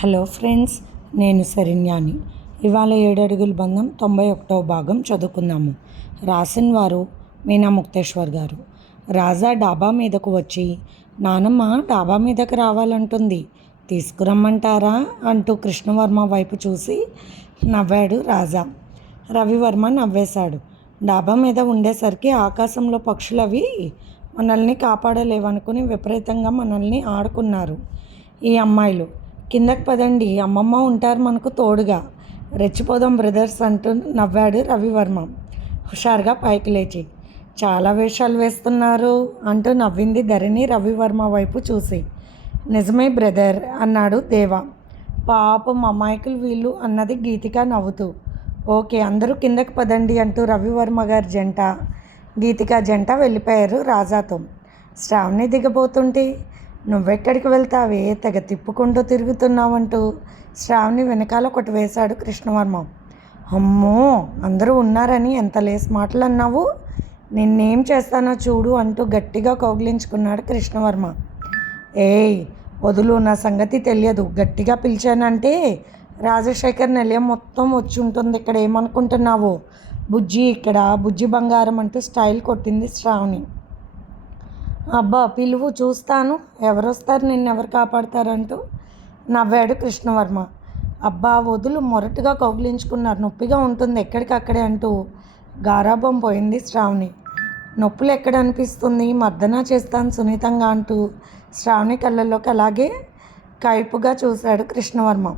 Hello friends నేను సరిన్యాని. ఇవాళ ఏడడుగుల బంధం తొంభై ఒకటవ భాగం చదువుకుందాము. రాసిన వారు మీనా ముక్తేశ్వర్ గారు. రాజా డాబా మీదకు వచ్చి నానమ్మ డాబా మీదకు రావాలంటుంది. తీసుకురమ్మంటారా? అంటూ కృష్ణవర్మ వైపు చూసి నవ్వాడు రాజా. రవివర్మ నవ్వేశాడు. డాబా మీద ఉండేసరికి ఆకాశంలో పక్షులవి మనల్ని కాపాడలేవనుకుని విపరీతంగా మనల్ని ఆడుకున్నారు ఈ అమ్మాయిలు. కిందకి పదండి. అమ్మమ్మ ఉంటారు మనకు తోడుగా. రెచ్చిపోదాం బ్రదర్స్ అంటూ నవ్వాడు రవివర్మ. హుషారుగా పైకి లేచి చాలా వేషాలు వేస్తున్నారు అంటూ నవ్వింది ధరణి రవివర్మ వైపు చూసి. నిజమే బ్రదర్ అన్నాడు దేవా. పాపం అమాయకులు వీళ్ళు అన్నది గీతిక నవ్వుతూ ఓకే అందరూ కిందకి పదండి అంటూ రవివర్మ గారి జంట గీతిక జంట వెళ్ళిపోయారు రాజాతో. శ్రావణి దిగబోతుంటే నువ్వెక్కడికి వెళ్తావే? తెగ తిప్పుకుంటూ తిరుగుతున్నావంటూ శ్రావణి వెనకాల ఒకటి వేశాడు కృష్ణవర్మ. అమ్మో! అందరూ ఉన్నారని ఎంత లేసి మాటలు అన్నావు నిన్నేం చేస్తానో చూడు అంటూ గట్టిగా కౌగిలించుకున్నాడు కృష్ణవర్మ. ఏయ్! వదులు నా సంగతి తెలియదు. గట్టిగా పిలిచానంటే రాజశేఖర్ నిలయం మొత్తం వచ్చి ఉంటుంది ఇక్కడ ఏమనుకుంటున్నావు? బుజ్జి ఇక్కడ బుజ్జి బంగారం అంటూ స్టైల్ కొట్టింది శ్రావణి. అబ్బా పిలువు చూస్తాను. ఎవరొస్తారు? నిన్నెవరు కాపాడతారంటూ నవ్వాడు కృష్ణవర్మ. అబ్బా వదులు మొరటుగా కౌగిలించుకున్నారు. నొప్పిగా ఉంటుంది ఎక్కడికక్కడే అంటూ గారాబం పోయింది శ్రావణి. నొప్పులు ఎక్కడ అనిపిస్తుంది? మర్దన చేస్తాను సున్నితంగా అంటూ శ్రావణి కళ్ళల్లోకి అలాగే కైపుగా చూశాడు కృష్ణవర్మ.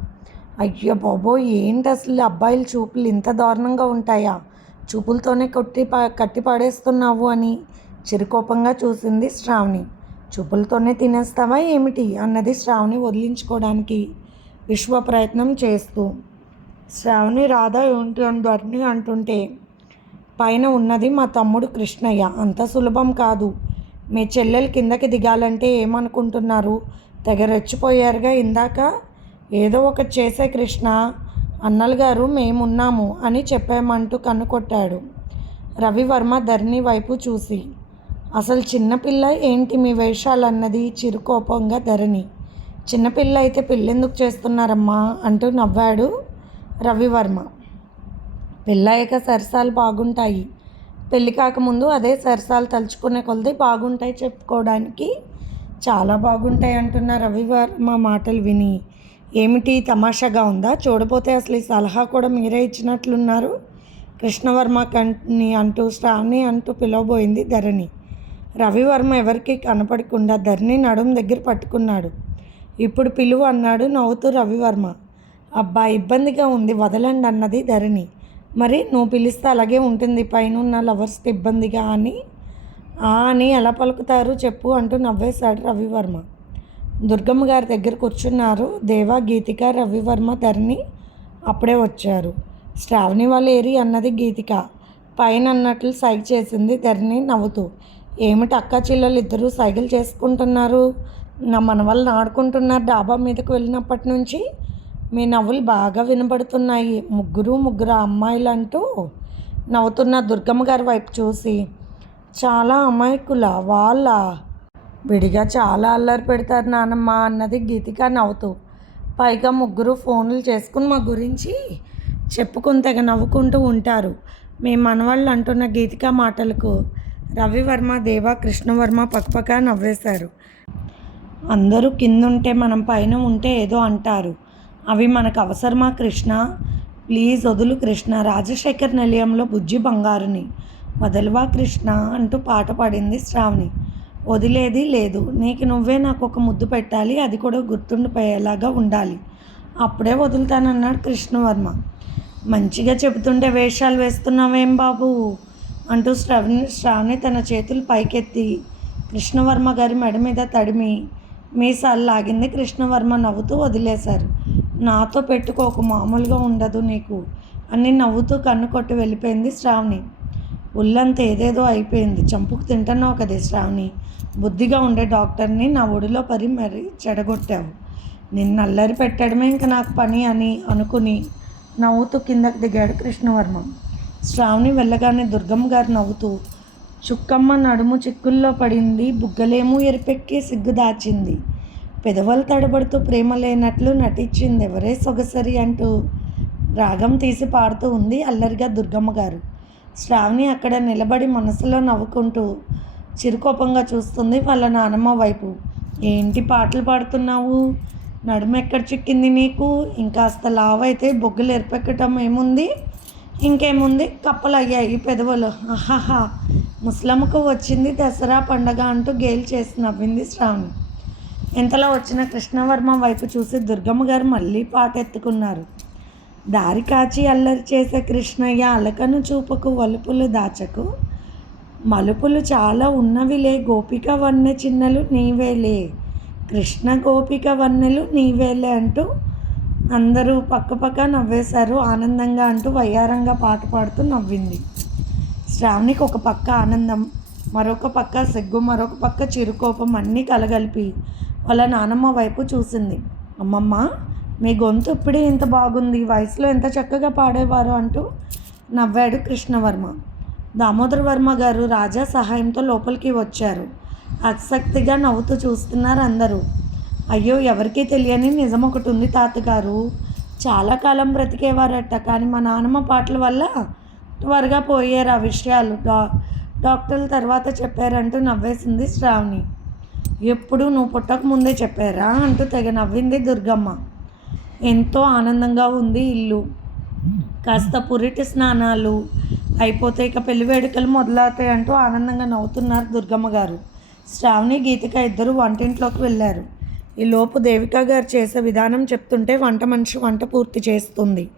అయ్యో బాబోయ్ ఏంటి అసలు? అబ్బాయిల చూపులు ఇంత దారుణంగా ఉంటాయా? చూపులతోనే కొట్టి పా కట్టి పాడేస్తున్నావు అని చిరుకోపంగా చూసింది శ్రావణి. చూపులతోనే తినేస్తావా ఏమిటి? అన్నది శ్రావణి వదిలించుకోవడానికి విశ్వ ప్రయత్నం చేస్తూ. శ్రావణి రాధ ఏంటి అని అంటుంటే పైన ఉన్నది మా తమ్ముడు కృష్ణయ్య. అంత సులభం కాదు. మీ చెల్లెలు కిందకి దిగాలంటే ఏమనుకుంటున్నారు? తెగ రెచ్చిపోయారుగా ఇందాక. ఏదో ఒకటి చేసే కృష్ణ అన్నల్ గారు మేమున్నాము అని చెప్పామంటూ కన్నుకొట్టాడు రవివర్మ ధరణి వైపు చూసి. అసలు చిన్నపిల్ల ఏంటి మీ వేషాలన్నది చిరుకోపంగా ధరణి. చిన్నపిల్ల అయితే పెళ్ళెందుకు చేస్తున్నారమ్మా? అంటూ నవ్వాడు రవివర్మ. పెళ్ళాక సరసాలు బాగుంటాయి. పెళ్ళి కాకముందు అదే సరసాలు తలుచుకునే కొలది బాగుంటాయి చెప్పుకోవడానికి చాలా బాగుంటాయి అంటున్న రవివర్మ మాటలు విని. ఏమిటి తమాషాగా ఉందా? చూడపోతే అసలు ఈ సలహా కూడా మీరే ఇచ్చినట్లున్నారు? కృష్ణవర్మ కంటిని అంటూ శ్రావణి అంటూ పిలవబోయింది ధరణి. రవివర్మ ఎవరికి కనపడకుండా ధరణి నడుం దగ్గర పట్టుకున్నాడు. ఇప్పుడు పిలువు అన్నాడు నవ్వుతూ రవివర్మ. అబ్బా ఇబ్బందిగా ఉంది వదలండి అన్నది ధరణి. మరి నువ్వు పిలిస్తే అలాగే ఉంటుంది పైన లవర్స్కి ఇబ్బందిగా అని? ఆ అని ఎలా పలుకుతారు చెప్పు అంటూ నవ్వేశాడు రవివర్మ. దుర్గమ్మ గారి దగ్గర కూర్చున్నారు దేవా గీతిక రవివర్మ ధరణి అప్పుడే వచ్చారు. శ్రావణి వాళ్ళ ఏరి అన్నది గీతిక. పైన అన్నట్లు సైక్ చేసింది ధరణి నవ్వుతూ. ఏమిటి అక్క చెల్లెలు ఇద్దరూ సైకిల్ చేసుకుంటున్నారు? నా మన వాళ్ళని ఆడుకుంటున్నారు డాబా మీదకు వెళ్ళినప్పటి నుంచి మీ నవ్వులు బాగా వినబడుతున్నాయి. ముగ్గురు ముగ్గురు అమ్మాయిలు అంటూ నవ్వుతున్న దుర్గమ్మ గారి వైపు చూసి చాలా అమాయకుల వాళ్ళ? విడిగా చాలా అల్లరి పెడతారు నానమ్మ అన్నది గీతిక నవ్వుతూ పైగా ముగ్గురు ఫోన్లు చేసుకుని మా గురించి చెప్పుకుని తెగ నవ్వుకుంటూ ఉంటారు. మీ మనవాళ్ళు అంటున్న గీతిక మాటలకు రవివర్మ దేవా కృష్ణవర్మ పక్కపక్క నవ్వేశారు. అందరూ కిందుంటే మనం పైన ఉంటే ఏదో అంటారు. అవి మనకు అవసరమా కృష్ణ? ప్లీజ్ వదులు కృష్ణ. రాజశేఖర్ నిలయంలో బుజ్జి బంగారుని. వదలవా కృష్ణ? అంటూ పాట పాడింది శ్రావణి. వదిలేది లేదు. నీకు నువ్వే నాకు ఒక ముద్దు పెట్టాలి. అది కూడా గుర్తుండిపోయేలాగా ఉండాలి. అప్పుడే వదులుతానన్నాడు కృష్ణవర్మ. మంచిగా చెబుతుంటే వేషాలు వేస్తున్నావేం బాబు? అంటూ శ్రవణి శ్రావణి తన చేతులు పైకెత్తి కృష్ణవర్మ గారి మెడ మీద తడిమి మీసాలు లాగింది కృష్ణవర్మ నవ్వుతూ వదిలేశారు. నాతో పెట్టుకోకు మామూలుగా ఉండదు నీకు అని నవ్వుతూ కన్ను కొట్టి వెళ్ళిపోయింది శ్రావణి. ఉల్లంత ఏదేదో అయిపోయింది చంపుకు తింటున్నావు కదే శ్రావణి. బుద్ధిగా ఉండే డాక్టర్ని నా ఒడిలో పరి మరి చెడగొట్టావు. నిన్ను అల్లరి పెట్టడమే ఇంక నాకు పని అని అనుకుని నవ్వుతూ కిందకు దిగాడు కృష్ణవర్మ. శ్రావణి వెళ్ళగానే దుర్గమ్మ గారు నవ్వుతూ చుక్కమ్మ నడుము చిక్కుల్లో పడింది బుగ్గలేమో ఎరిపెక్కి సిగ్గు దాచింది. పెదవులు తడబడుతూ ప్రేమ లేనట్లు నటించింది ఎవరే సొగసరి అంటూ రాగం తీసి పాడుతూ ఉంది అల్లరిగా దుర్గమ్మ గారు. శ్రావణి అక్కడ నిలబడి మనసులో నవ్వుకుంటూ చిరుకోపంగా చూస్తుంది వాళ్ళ నానమ్మ వైపు. ఏంటి పాటలు పాడుతున్నావు? నడుము ఎక్కడ చిక్కింది నీకు? ఇంకాస్త లావైతే బొగ్గులు ఎరపెక్కటం ఏముంది? ఇంకేముంది? కప్పలు అయ్యాయి పెదవులు. అహహా! ముస్లమ్మకు వచ్చింది దసరా పండగ అంటూ గేలు చేసి నవ్వింది శ్రావణి. ఇంతలో వచ్చిన కృష్ణవర్మ వైపు చూసి దుర్గమ్మ గారు మళ్ళీ పాట ఎత్తుకున్నారు దారి కాచి అల్లరి చేసే కృష్ణయ్య అలకను చూపకు వలుపులు దాచకు మలుపులు చాలా ఉన్నవిలే గోపిక వన్నె చిన్నలు నీవేలే కృష్ణ గోపిక వన్నెలు నీవేలే అంటూ అందరూ పక్కపక్క నవ్వేశారు. ఆనందంగా అంటూ వయ్యారంగా పాట పాడుతూ నవ్వింది. శ్రావణికి ఒక పక్క ఆనందం మరొక పక్క సిగ్గు మరొక పక్క చిరుకోపం అన్నీ కలగలిపి వాళ్ళ నానమ్మ వైపు చూసింది. అమ్మమ్మ మీ గొంతు ఇప్పుడే ఇంత బాగుంది. వయసులో ఎంత చక్కగా పాడేవారు? అంటూ నవ్వాడు కృష్ణవర్మ. దామోదర వర్మ గారు రాజా సహాయంతో లోపలికి వచ్చారు. ఆసక్తిగా నవ్వుతూ చూస్తున్నారు అందరూ. అయ్యో ఎవరికీ తెలియని నిజం ఒకటి ఉంది తాతగారు. చాలా కాలం బ్రతికేవారట కానీ మా నాన్నమ్మ పాటల వల్ల త్వరగా పోయారు ఆ విషయాలు. డా డాక్టర్ల తర్వాత చెప్పారంటూ నవ్వేసింది శ్రావణి. ఎప్పుడు నువ్వు పుట్టక ముందే చెప్పారా? అంటూ తెగ నవ్వింది దుర్గమ్మ. ఎంతో ఆనందంగా ఉంది ఇల్లు. కాస్త పురిటి స్నానాలు అయిపోతే ఇక పెళ్ళి వేడుకలు మొదలవుతాయి అంటూ ఆనందంగా నవ్వుతున్నారు దుర్గమ్మ గారు. శ్రావణి గీతిక ఇద్దరు వంటింట్లోకి వెళ్ళారు. ఈ లోపు దేవిక గారు చేసే విధానం చెప్తుంటే వంట మనిషి వంట పూర్తి చేస్తుంది.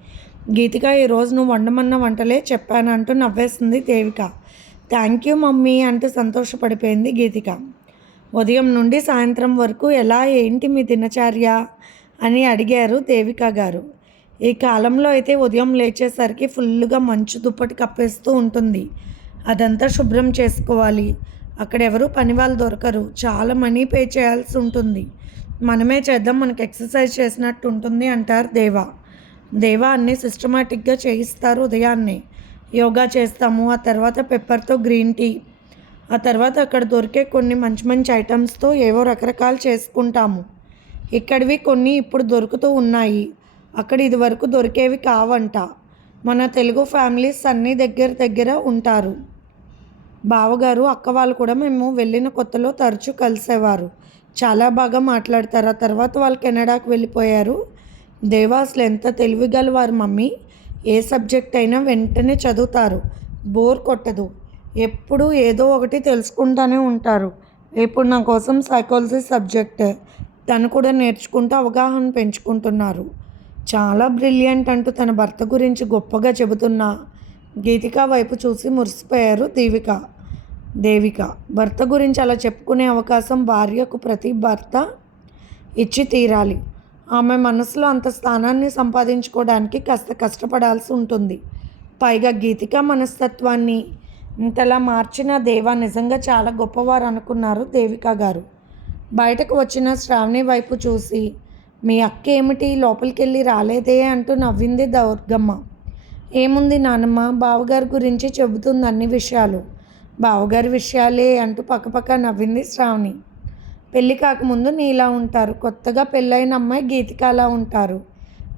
గీతిక ఈరోజు నువ్వు వండమన్న వంటలే చెప్పానంటూ నవ్వేసింది దేవిక. థ్యాంక్ యూ మమ్మీ అంటూ సంతోషపడిపోయింది గీతిక. ఉదయం నుండి సాయంత్రం వరకు ఎలా ఏంటి మీ దినచర్య? అని అడిగారు దేవిక గారు. ఈ కాలంలో అయితే ఉదయం లేచేసరికి ఫుల్గా మంచు దుప్పటి కప్పేస్తూ ఉంటుంది. అదంతా శుభ్రం చేసుకోవాలి. అక్కడ ఎవరు పని వాళ్ళు దొరకరు. చాలా మనీ పే చేయాల్సి ఉంటుంది. మనమే చేద్దాం మనకి ఎక్సర్సైజ్ చేసినట్టు ఉంటుంది అంటారు దేవా. దేవా అన్నీ సిస్టమేటిక్గా చేయిస్తారు ఉదయాన్నే. యోగా చేస్తాము ఆ తర్వాత పెప్పర్తో గ్రీన్ టీ ఆ తర్వాత అక్కడ దొరికే కొన్ని మంచి మంచి ఐటమ్స్తో ఏవో రకరకాలు చేసుకుంటాము. ఇక్కడివి కొన్ని ఇప్పుడు దొరుకుతూ ఉన్నాయి. అక్కడ ఇదివరకు దొరికేవి కావంట. మన తెలుగు ఫ్యామిలీస్ అన్నీ దగ్గర దగ్గర ఉంటారు. బావగారు అక్క వాళ్ళు కూడా మేము వెళ్ళిన కొత్తలో తరచూ కలిసేవారు. చాలా బాగా మాట్లాడతారు. ఆ తర్వాత వాళ్ళు కెనడాకు వెళ్ళిపోయారు. దేవాసులు ఎంత ఎంత తెలివిగల వారు మమ్మీ. ఏ సబ్జెక్ట్ అయినా వెంటనే చదువుతారు. బోర్ కొట్టదు. ఎప్పుడు ఏదో ఒకటి తెలుసుకుంటూనే ఉంటారు. ఇప్పుడు నా కోసం సైకాలజీ సబ్జెక్ట్. తను కూడా నేర్చుకుంటూ అవగాహన పెంచుకుంటున్నారు. చాలా బ్రిలియంట్ అంటూ తన భర్త గురించి గొప్పగా చెబుతున్న గీతిక వైపు చూసి మురిసిపోయారు దీవిక. దేవిక. భర్త గురించి అలా చెప్పుకునే అవకాశం భార్యకు ప్రతి భర్త ఇచ్చి తీరాలి. ఆమె మనసులో అంత స్థానాన్ని సంపాదించుకోవడానికి కాస్త కష్టపడాల్సి ఉంటుంది. పైగా గీతిక మనస్తత్వాన్ని ఇంతలా మార్చిన దేవా నిజంగా చాలా గొప్పవారు అనుకున్నారు దేవిక గారు. బయటకు వచ్చిన శ్రావణి వైపు చూసి మీ అక్క ఏమిటి? లోపలికి వెళ్ళి రాలేదే అంటూ నవ్వింది దుర్గమ్మ. ఏముంది నానమ్మ? బావగారి గురించి చెబుతుంది అన్ని విషయాలు. బావగారి విషయాలే అంటూ పక్కపక్క నవ్వింది శ్రావణి. పెళ్ళి కాకముందు నీలా ఉంటారు. కొత్తగా పెళ్ళైన అమ్మాయి గీతిక అలా ఉంటారు.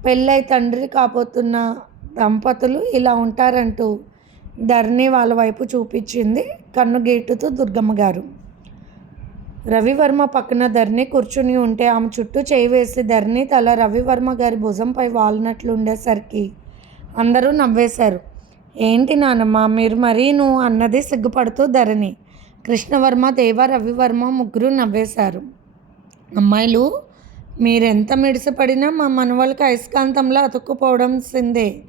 పెళ్ళై తండ్రి కాబోతున్న దంపతులు ఇలా ఉంటారంటూ ధరణి వాళ్ళ వైపు చూపించింది కన్ను గీటుతూ దుర్గమ్మ గారు. రవివర్మ పక్కన ధరణి కూర్చుని ఉంటే ఆమె చుట్టూ చేయి వేసి ధరణి తల రవివర్మ గారి భుజంపై వాలినట్లు ఉండేసరికి అందరూ నవ్వేశారు. ఏంటి నానమ్మ మీరు మరీను నువ్వు అన్నది సిగ్గుపడుతూ ధరణి. కృష్ణవర్మ దేవ రవివర్మ ముగ్గురు నవ్వేశారు. అమ్మాయిలు మీరెంత మిడిసిపడినా మా మనవాళ్ళకి అయస్కాంతంలో అతుక్కుపోవడం సిందే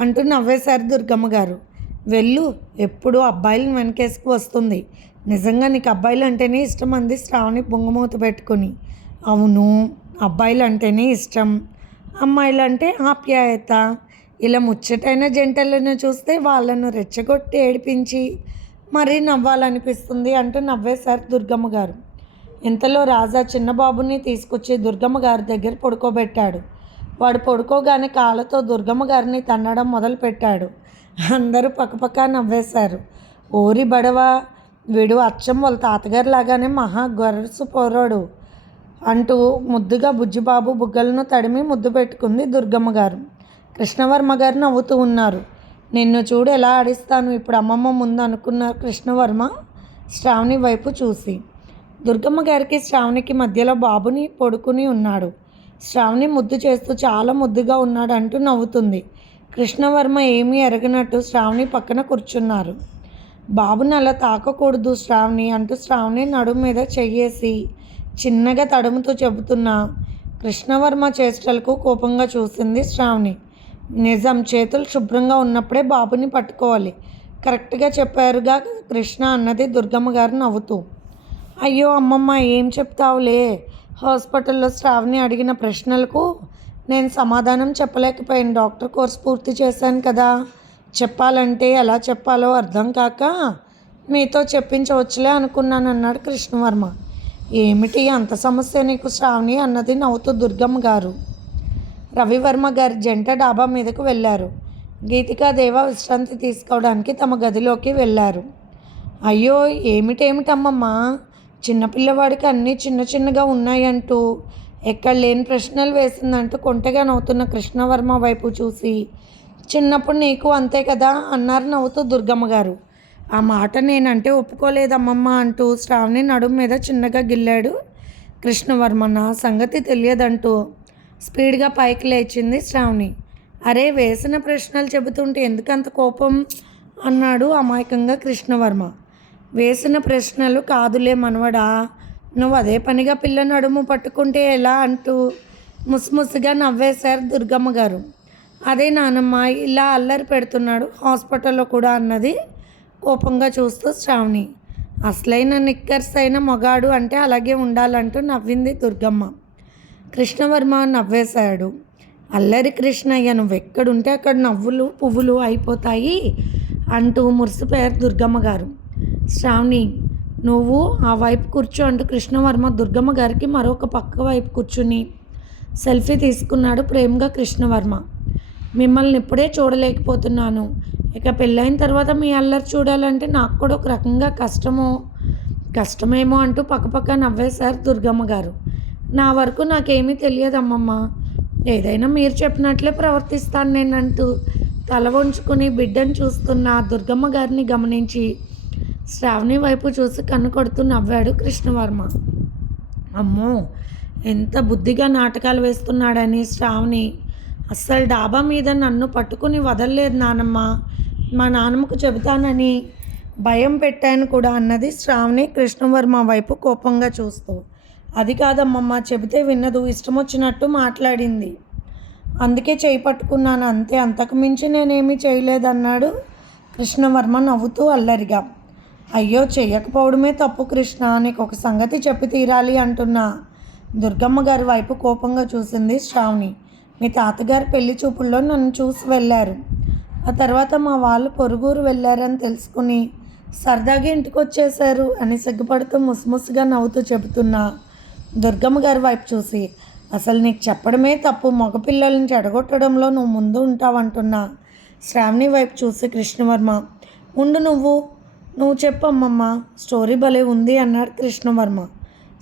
అంటూ నవ్వేశారు దుర్గమ్మ గారు. వెళ్ళు ఎప్పుడు అబ్బాయిలను వెనకేసుకు వస్తుంది. నిజంగా నీకు అబ్బాయిలు అంటేనే ఇష్టం అంది శ్రావణి బొంగమూత పెట్టుకొని. అవును అబ్బాయిలు అంటేనే ఇష్టం. అమ్మాయిలు అంటే ఆప్యాయత. ఇలా ముచ్చటైన జంటలను చూస్తే వాళ్ళను రెచ్చగొట్టి ఏడిపించి మరీ నవ్వాలనిపిస్తుంది అంటూ నవ్వేశారు దుర్గమ్మ గారు. ఇంతలో రాజా చిన్నబాబుని తీసుకొచ్చి దుర్గమ్మ గారి దగ్గర పడుకోబెట్టాడు. వాడు పడుకోగానే కాళ్ళతో దుర్గమ్మ గారిని తన్నడం మొదలుపెట్టాడు. అందరూ పక్కపక్క నవ్వేశారు. ఓరి బడవ వీడు అచ్చం వాళ్ళ తాతగారి లాగానే మహా గొరసు పోరాడు అంటూ ముద్దుగా బుజ్జిబాబు బుగ్గలను తడిమి ముద్దు పెట్టుకుంది దుర్గమ్మ గారు. కృష్ణవర్మ గారు నవ్వుతూ ఉన్నారు. నిన్ను చూడు ఎలా ఆడిస్తాను ఇప్పుడు అమ్మమ్మ ముందు అనుకున్న కృష్ణవర్మ శ్రావణి వైపు చూసి. దుర్గమ్మ గారికి శ్రావణికి మధ్యలో బాబుని పడుకుని ఉన్నాడు. శ్రావణి ముద్దు చేస్తూ చాలా ముద్దుగా ఉన్నాడు అంటూ నవ్వుతుంది. కృష్ణవర్మ ఏమీ ఎరగనట్టు శ్రావణి పక్కన కూర్చున్నారు. బాబుని అలా తాకకూడదు శ్రావణి అంటూ శ్రావణి నడుము మీద చెయ్యేసి చిన్నగా తడుముతూ చెబుతున్నా. కృష్ణవర్మ చేష్టలకు కోపంగా చూసింది శ్రావణి. నిజం చేతులు శుభ్రంగా ఉన్నప్పుడే బాబుని పట్టుకోవాలి. కరెక్ట్గా చెప్పారుగా కృష్ణ అన్నది దుర్గమ్మ గారు నవ్వుతూ. అయ్యో అమ్మమ్మ ఏం చెప్తావులే? హాస్పిటల్లో శ్రావణి అడిగిన ప్రశ్నలకు నేను సమాధానం చెప్పలేకపోయాను. డాక్టర్ కోర్స్ పూర్తి చేశాను కదా. చెప్పాలంటే ఎలా చెప్పాలో అర్థం కాక మీతో చెప్పించవచ్చులే అనుకున్నాను అన్నాడు కృష్ణవర్మ. ఏమిటి అంత సమస్య నీకు? శ్రావణి అన్నది నవ్వుతూ దుర్గమ్మ గారు. రవివర్మ గారి జంట డాబా మీదకు వెళ్ళారు. గీతికాదేవ విశ్రాంతి తీసుకోవడానికి తమ గదిలోకి వెళ్ళారు. అయ్యో ఏమిటేమిటమ్మమ్మా? చిన్నపిల్లవాడికి అన్నీ చిన్న చిన్నగా ఉన్నాయంటూ ఎక్కడ లేని ప్రశ్నలు వేసిందంటూ కొంటగా నవ్వుతున్న కృష్ణవర్మ వైపు చూసి చిన్నప్పుడు నీకు అంతే కదా అన్నారు నవ్వుతూ దుర్గమ్మ గారు. ఆ మాట నేనంటే ఒప్పుకోలేదమ్మమ్మ అంటూ శ్రావణి నడుము మీద చిన్నగా గిల్లాడు కృష్ణవర్మ. నా సంగతి తెలియదంటూ స్పీడ్గా పైకి లేచింది శ్రావణి. అరే వేసిన ప్రశ్నలు చెబుతుంటే ఎందుకంత కోపం? అన్నాడు అమాయకంగా కృష్ణవర్మ. వేసిన ప్రశ్నలు కాదులే మనవడా నువ్వు అదే పనిగా పిల్ల నడుము పట్టుకుంటే ఎలా? అంటూ ముసిముసిగా నవ్వేశారు దుర్గమ్మ గారు. అదే నానమ్మ ఇలా అల్లరి పెడుతున్నాడు హాస్పిటల్లో కూడా అన్నది కోపంగా చూస్తూ శ్రావణి. అసలైన నిక్కర్స్ అయిన మగాడు అంటే అలాగే ఉండాలంటూ నవ్వింది దుర్గమ్మ. కృష్ణవర్మ నవ్వేశాడు. అల్లరి కృష్ణయ్య నువ్వు ఎక్కడుంటే అక్కడ నవ్వులు పువ్వులు అయిపోతాయి అంటూ మురిసిపోయారు దుర్గమ్మ గారు. శ్రావణి నువ్వు ఆ వైపు కూర్చో అంటూ కృష్ణవర్మ దుర్గమ్మ గారికి మరొక పక్క వైపు కూర్చుని సెల్ఫీ తీసుకున్నాడు ప్రేమగా కృష్ణవర్మ. మిమ్మల్ని ఇప్పుడే చూడలేకపోతున్నాను. ఇక పెళ్ళైన తర్వాత మీ అల్లరి చూడాలంటే నాకు కూడా ఒక రకంగా కష్టమో కష్టమేమో అంటూ పక్కపక్క నవ్వేశారు దుర్గమ్మ గారు. నా వరకు నాకేమీ తెలియదమ్మమ్మ. ఏదైనా మీరు చెప్పినట్లే ప్రవర్తిస్తాను నేనంటూ తల వంచుకుని బిడ్డను చూస్తున్న దుర్గమ్మ గారిని గమనించి శ్రావణి వైపు చూసి కన్ను కొడుతూ నవ్వాడు కృష్ణవర్మ. అమ్మో ఎంత బుద్ధిగా నాటకాలు వేస్తున్నాడని శ్రావణి. అస్సలు డాబా మీద నన్ను పట్టుకుని వదలలేదు నానమ్మ. మా నాన్నమ్మకు చెబుతానని భయం పెట్టాను కూడా అన్నది శ్రావణి కృష్ణవర్మ వైపు కోపంగా చూస్తూ. అది కాదమ్మమ్మ చెబితే విన్నదు ఇష్టం వచ్చినట్టు మాట్లాడింది. అందుకే చేయి పట్టుకున్నాను అంతే. అంతకు మించి నేనేమీ చేయలేదన్నాడు కృష్ణవర్మ నవ్వుతూ అల్లరిగా. అయ్యో చెయ్యకపోవడమే తప్పు కృష్ణ నీకు ఒక సంగతి చెప్పి తీరాలి అంటున్నా. దుర్గమ్మ గారి వైపు కోపంగా చూసింది శ్రావణి. మీ తాతగారు పెళ్ళి చూపుల్లో నన్ను చూసి వెళ్ళారు. ఆ తర్వాత మా వాళ్ళు పొరుగురు వెళ్ళారని తెలుసుకుని సరదాగా ఇంటికి వచ్చేశారు అని సిగ్గుపడుతూ ముసిముసిగా నవ్వుతూ చెబుతున్నా. దుర్గమ్మ గారి వైపు చూసి అసలు నీకు చెప్పడమే తప్పు. మగపిల్లల్ని చెడగొట్టడంలో నువ్వు ముందు ఉంటావంటున్నా శ్రావణి వైపు చూసి కృష్ణవర్మ ఉండు నువ్వు. నువ్వు చెప్పమ్మమ్మ స్టోరీ భలే ఉంది అన్నాడు కృష్ణవర్మ.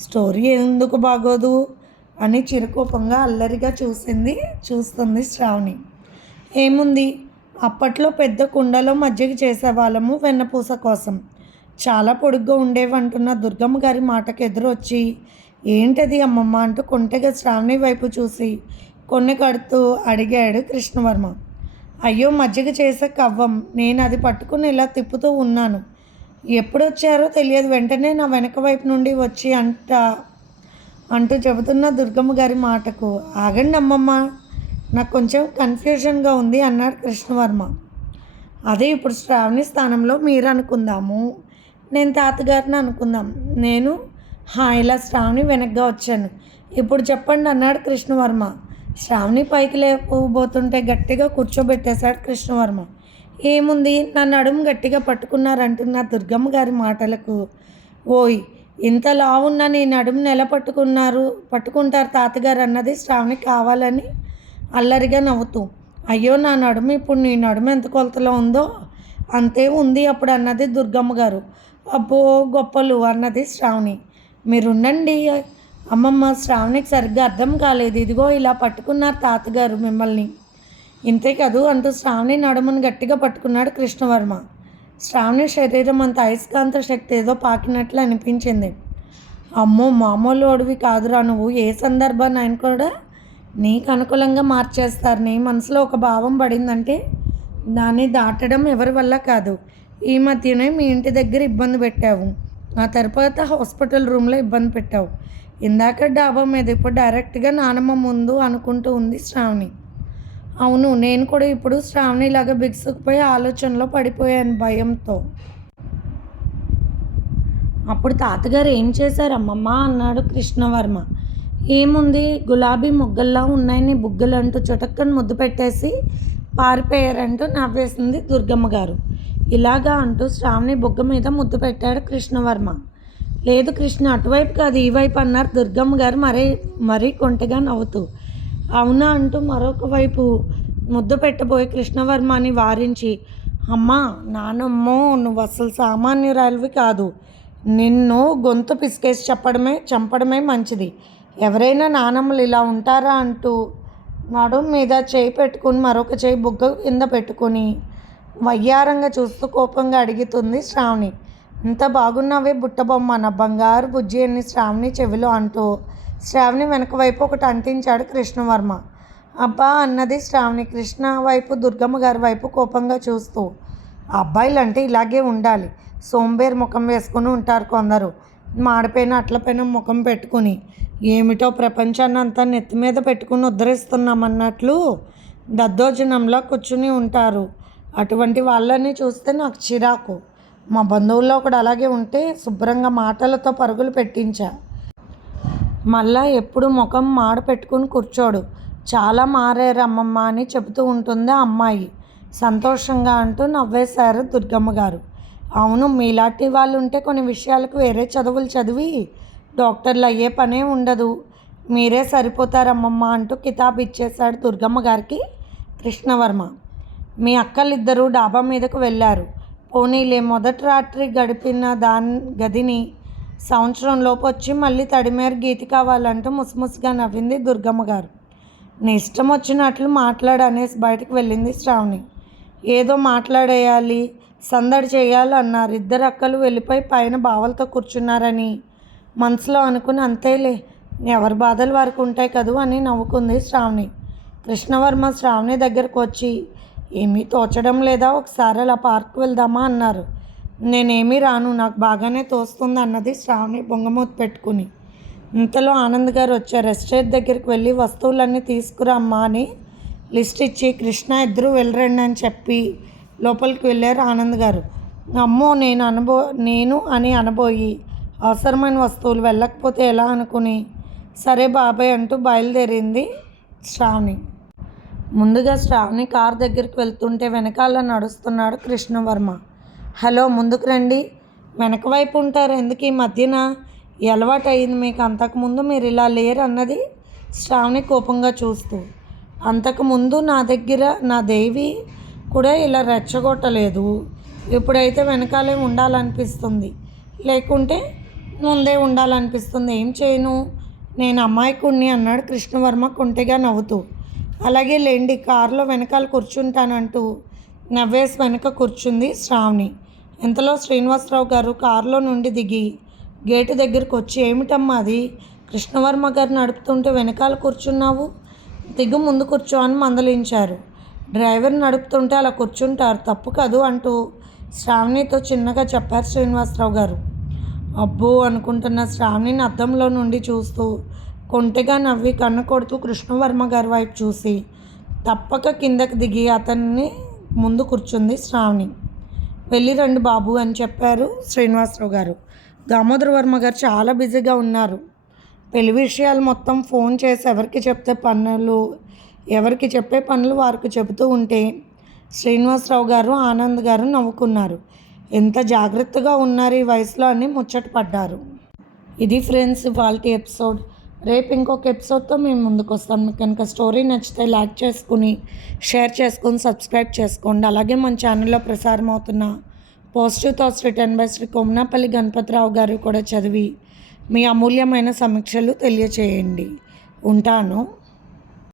స్టోరీ ఎందుకు బాగోదు? అని చిరుకోపంగా అల్లరిగా చూసింది చూస్తుంది శ్రావణి. ఏముంది? అప్పట్లో పెద్ద కుండలో మజ్జిగ చేసేవాళ్ళము వెన్నపూస కోసం. చాలా పొడుగ్గా ఉండేవంటున్న దుర్గమ్మ గారి మాటకు ఎదురొచ్చి ఏంటది అమ్మమ్మ అంటూ కొంటెగా శ్రావణి వైపు చూసి కొన్ని కడుతూ అడిగాడు కృష్ణవర్మ. అయ్యో మజ్జిగ చేసే కవ్వం. నేను అది పట్టుకుని ఇలా తిప్పుతూ ఉన్నాను. ఎప్పుడు వచ్చారో తెలియదు. వెంటనే నా వెనక వైపు నుండి వచ్చి అంట అంటూ చెబుతున్న దుర్గమ్మ గారి మాటకు ఆగండి అమ్మమ్మ నాకు కొంచెం కన్ఫ్యూజన్గా ఉంది అన్నాడు కృష్ణవర్మ. అదే ఇప్పుడు శ్రావణి స్థానంలో మీరు అనుకుందాము. నేను తాతగారిని అనుకుందాం. నేను ఇలా శ్రావణి వెనక్గా వచ్చాను. ఇప్పుడు చెప్పండి అన్నాడు కృష్ణవర్మ. శ్రావణి పైకి లేకపోతుంటే గట్టిగా కూర్చోబెట్టేశాడు కృష్ణవర్మ. ఏముంది? నన్ను అడుగు గట్టిగా పట్టుకున్నారంటున్న దుర్గమ్మ గారి మాటలకు. ఓయ్ ఇంత లావున్న నీ నడుము నెల పట్టుకున్నారు పట్టుకుంటారు తాతగారు అన్నది శ్రావణి కావాలని అల్లరిగా నవ్వుతూ. అయ్యో నా నడుము ఇప్పుడు నీ నడుము ఎంత కొలతలో ఉందో అంతే ఉంది అప్పుడు అన్నది దుర్గమ్మ గారు. అబ్బో గొప్పలు అన్నది శ్రావణి. మీరుండండి. అమ్మమ్మ శ్రావణికి సరిగ్గా అర్థం కాలేదు. ఇదిగో ఇలా పట్టుకున్నారు తాతగారు మిమ్మల్ని. ఇంతే కదూ? అంటూ శ్రావణి నడుమును గట్టిగా పట్టుకున్నాడు కృష్ణవర్మ. శ్రావణి శరీరం అంత అయస్కాంత శక్తి ఏదో పాకినట్లు అనిపించింది. అమ్మో మామూలు ఓడివి కాదురా నువ్వు. ఏ సందర్భాన్ని ఆయన కూడా నీకు అనుకూలంగా మార్చేస్తారు. నీ మనసులో ఒక భావం పడిందంటే దాన్ని దాటడం ఎవరి వల్ల కాదు. ఈ మధ్యనే మీ ఇంటి దగ్గర ఇబ్బంది పెట్టావు. ఆ తర్వాత హాస్పిటల్ రూమ్లో ఇబ్బంది పెట్టావు. ఇందాక డాబా మీద ఇప్పుడు డైరెక్ట్గా నానమ్మ ముందు అనుకుంటూ ఉంది శ్రావణి. అవును నేను కూడా ఇప్పుడు శ్రావణిలాగా బిగుసుకుపోయి ఆలోచనలో పడిపోయాను భయంతో. అప్పుడు తాతగారు ఏం చేశారమ్మమ్మ? అన్నాడు కృష్ణవర్మ. ఏముంది? గులాబీ ముగ్గల్లా ఉన్నాయని బుగ్గలు అంటూ చుటక్కని ముద్దు పెట్టేసి పారిపోయారంటూ నవ్వేసింది దుర్గమ్మ గారు ఇలాగా అంటూ శ్రావణి బుగ్గ మీద ముద్దు పెట్టాడు కృష్ణవర్మ. లేదు కృష్ణ అటువైపు కాదు ఈ వైపు అన్నారు దుర్గమ్మ గారు మరీ మరీ కొంటగా నవ్వుతూ. అవునా అంటూ మరొక వైపు ముద్దు పెట్టబోయి కృష్ణవర్మని వారించి అమ్మా నానమ్మో నువ్వు అసలు సామాన్యురాలివి కాదు. నిన్ను గొంతు పిసికేసి చెప్పడమే చంపడమే మంచిది. ఎవరైనా నానమ్మలు ఇలా ఉంటారా అంటూ నడుం మీద చేయి పెట్టుకుని మరొక చేయి బుగ్గ కింద పెట్టుకుని వయ్యారంగా చూస్తూ కోపంగా అడుగుతుంది శ్రావణి. ఇంత బాగున్నావే బుట్టబొమ్మ నా బంగారు బుజ్జి అని శ్రావణి చెవిలో అంటూ శ్రావణి వెనక వైపు ఒకటి అంటించాడు కృష్ణవర్మ. అబ్బా అన్నది శ్రావణి కృష్ణ వైపు దుర్గమ్మ గారి వైపు కోపంగా చూస్తూ. అబ్బాయిలు అంటే ఇలాగే ఉండాలి. సోంబేర్ ముఖం వేసుకుని ఉంటారు కొందరు. మాడిపోయిన అట్లపైన ముఖం పెట్టుకుని. ఏమిటో ప్రపంచాన్ని అంతా నెత్తి మీద పెట్టుకుని ఉద్ధరిస్తున్నామన్నట్లు దద్దోజనంలో కూర్చుని ఉంటారు. అటువంటి వాళ్ళని చూస్తే నాకు చిరాకు. మా బంధువుల్లో ఒకడు అలాగే ఉంటే శుభ్రంగా మాటలతో పరుగులు పెట్టించా. మళ్ళా ఎప్పుడు ముఖం మాడ పెట్టుకుని కూర్చోడు. చాలా మారారు అమ్మమ్మ అని చెబుతూ ఉంటుంది ఆ అమ్మాయి. సంతోషంగా అంటూ నవ్వేశారు దుర్గమ్మ గారు. అవును మీలాంటి వాళ్ళు ఉంటే కొన్ని విషయాలకు వేరే చదువులు చదివి డాక్టర్లు అయ్యే పనే ఉండదు. మీరే సరిపోతారమ్మమ్మ అంటూ కితాబ్ ఇచ్చేశాడు దుర్గమ్మ గారికి కృష్ణవర్మ. మీ అక్కలిద్దరూ డాబా మీదకు వెళ్ళారు. పోనీలే మొదటి రాత్రి గడిపిన దాని గదిని సంవత్సరం లోపొచ్చి వచ్చి మళ్ళీ తడిమేర గీతి కావాలంటూ ముసిముసిగా నవ్వింది దుర్గమ్మ గారు. నీ ఇష్టం వచ్చినట్లు మాట్లాడు అనేసి బయటకు వెళ్ళింది శ్రావణి. ఏదో మాట్లాడేయాలి సందడి చేయాలి అన్నారు. ఇద్దరు అక్కలు వెళ్ళిపోయి పైన బావలతో కూర్చున్నారని మనసులో అనుకుని అంతేలే ఎవరి బాధలు వారికి ఉంటాయి కదూ అని నవ్వుకుంది శ్రావణి. కృష్ణవర్మ శ్రావణి దగ్గరకు వచ్చి ఏమీ తోచడం లేదా ఒకసారి అలా పార్క్ వెళ్దామా అన్నారు. నేనేమీ రాను నాకు బాగానే తోస్తుంది అన్నది శ్రావణి బొంగమూతి పెట్టుకుని. ఇంతలో ఆనంద్ గారు వచ్చారు. ఎస్టేట్ దగ్గరికి వెళ్ళి వస్తువులన్నీ తీసుకురామ్మా అని లిస్ట్ ఇచ్చి కృష్ణ ఇద్దరు వెళ్ళరండి అని చెప్పి లోపలికి వెళ్ళారు ఆనంద్ గారు. అమ్మో నేను అనుభో నేను అని అనబోయి అవసరమైన వస్తువులు వెళ్ళకపోతే ఎలా అనుకుని? సరే బాబాయ్ అంటూ బయలుదేరింది శ్రావణి. ముందుగా శ్రావణి కార్ దగ్గరికి వెళ్తుంటే వెనకాల నడుస్తున్నాడు కృష్ణవర్మ. హలో ముందుకు రండి. వెనక వైపు ఉంటారు. ఎందుకు ఈ మధ్యన అలవాటు అయింది మీకు? అంతకుముందు మీరు ఇలా లేరు అన్నది శ్రావణి కోపంగా చూస్తూ. అంతకుముందు నా దగ్గర నా దేవి కూడా ఇలా రెచ్చగొట్టలేదు. ఇప్పుడైతే వెనకాలే ఉండాలనిపిస్తుంది. లేకుంటే ముందే ఉండాలనిపిస్తుంది. ఏం చేయను? నేను అమాయకుణ్ణి అన్నాడు కృష్ణవర్మ కుంటిగా నవ్వుతూ. అలాగే లేండి కారులో వెనకాల కూర్చుంటానంటూ నవ్వేసి వెనక కూర్చుంది శ్రావణి. ఇంతలో శ్రీనివాసరావు గారు కారులో నుండి దిగి గేటు దగ్గరకు వచ్చి ఏమిటమ్మా అది? కృష్ణవర్మ గారు నడుపుతుంటే వెనకాల కూర్చున్నావు? దిగు ముందు కూర్చో అని మందలించారు. డ్రైవర్ నడుపుతుంటే అలా కూర్చుంటారు తప్పు కదూ అంటూ శ్రావణితో చిన్నగా చెప్పారు శ్రీనివాసరావు గారు. అబ్బో అనుకుంటున్న శ్రావణిని అద్దంలో నుండి చూస్తూ కొంటెగా నవ్వి కన్ను కొడుతూ కృష్ణవర్మ గారి వైపు చూసి తప్పక కిందకి దిగి అతన్ని ముందు కూర్చుంది శ్రావణి. వెళ్ళి రండి బాబు అని చెప్పారు శ్రీనివాసరావు గారు. దామోదర వర్మ గారు చాలా బిజీగా ఉన్నారు. పెళ్ళి విషయాలు మొత్తం ఫోన్ చేసి ఎవరికి చెప్తే పనులు ఎవరికి చెప్పే పనులు వారికి చెబుతూ ఉంటే శ్రీనివాసరావు గారు ఆనంద్ గారు నవ్వుకున్నారు. ఎంత జాగ్రత్తగా ఉన్నారు ఈ వయసులో అని ముచ్చట పడ్డారు. ఇది ఫ్రెండ్స్ వాళ్ళకి ఎపిసోడ్. రేపు ఇంకొక ఎపిసోడ్తో మేము ముందుకు వస్తాం మీకు కనుక స్టోరీ నచ్చితే లైక్ చేసుకుని షేర్ చేసుకుని సబ్స్క్రైబ్ చేసుకోండి. అలాగే మన ఛానల్లో ప్రసారం అవుతున్న positive thoughts written by Shri Komnapalli Ganapathi Rao గారు కూడా చదివి మీ అమూల్యమైన సమీక్షలు తెలియచేయండి. ఉంటాను.